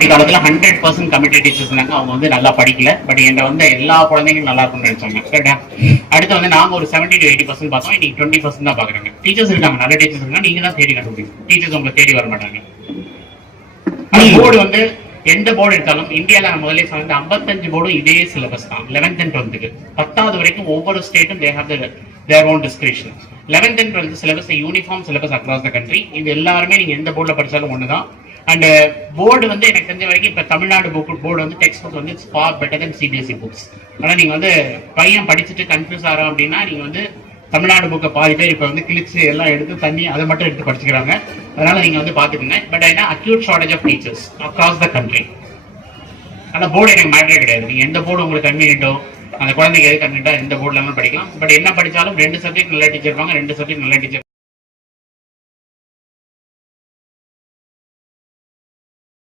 காலத்துல hundred percent committed teachers இருந்தாங்க அவங்க வந்து நல்லா படிக்கல. பட் என்கிட்ட வந்து எல்லா குழந்தைங்களும் நல்லா இருக்கும்னு நினைச்சாங்க. கரெக்டா அடுத்து வந்து நாங்க ஒரு செவன்டி டு எயிட்டி பர்சன்ட் பார்த்தோம். இன்னைக்கு டுவெண்ட்டி பர்சன்ட் தான் பாக்குறாங்க டீச்சர்ஸ் இருக்காங்க. நல்ல டீச்சர்ஸ் இருக்காங்க. நீங்க தான் தேடி கண்டுபிடிக்கணும் டீச்சர்ஸ் உங்களை தேடி வர மாட்டாங்க. போர்டு வந்து எந்த போர்டு எடுத்தாலும் இந்தியால நான் முதல்ல சொன்ன ஐம்பத்தஞ்சு போர்டும் இதே சிலபஸ் தான். லெவன்த் அண்ட் டுவெல்த்துக்கு பத்தாவது வரைக்கும் ஒவ்வொரு ஸ்டேட்டும் they have their own description eleventh and twelfth syllabus uniform syllabus across the country இது எல்லாருமே நீங்க எந்த போர்டில் படிச்சாலும் ஒன்று தான் அண்ட் போர்டு uh, வந்து எனக்கு தெரிஞ்ச வரைக்கும் இப்போ தமிழ்நாடு புக் போர்டு வந்து டெக்ஸ்ட் புக் வந்து far better than CBSE books ஆனால் நீங்கள் வந்து பையன் படிச்சுட்டு கன்ஃபியூஸ் ஆகிறோம் அப்படின்னா நீங்கள் வந்து தமிழ்நாடு புக்கை பாதி பேர் இப்போ வந்து கிழிச்சு எல்லாம் எடுத்து தண்ணி அதை மட்டும் எடுத்து படிச்சுக்கிறாங்க. அதனால நீங்கள் வந்து பார்த்துக்கோங்க. பட் ஏன்னா acute shortage of teachers across the country ஆனால் போர்டு எனக்கு மேட்டரே கிடையாது. நீங்கள் எந்த போர்டு உங்களுக்கு கன்வீனியன்ட்டோ அந்த குழந்தைக்கு எது கன்வீனியன்ட்டோ எந்த போர்டில் படிக்கலாம். பட் என்ன படிச்சாலும் ரெண்டு சப்ஜெக்ட் நல்ல டீச்சர் இருப்பாங்க ரெண்டு சப்ஜெக்ட் நல்ல டீச்சர்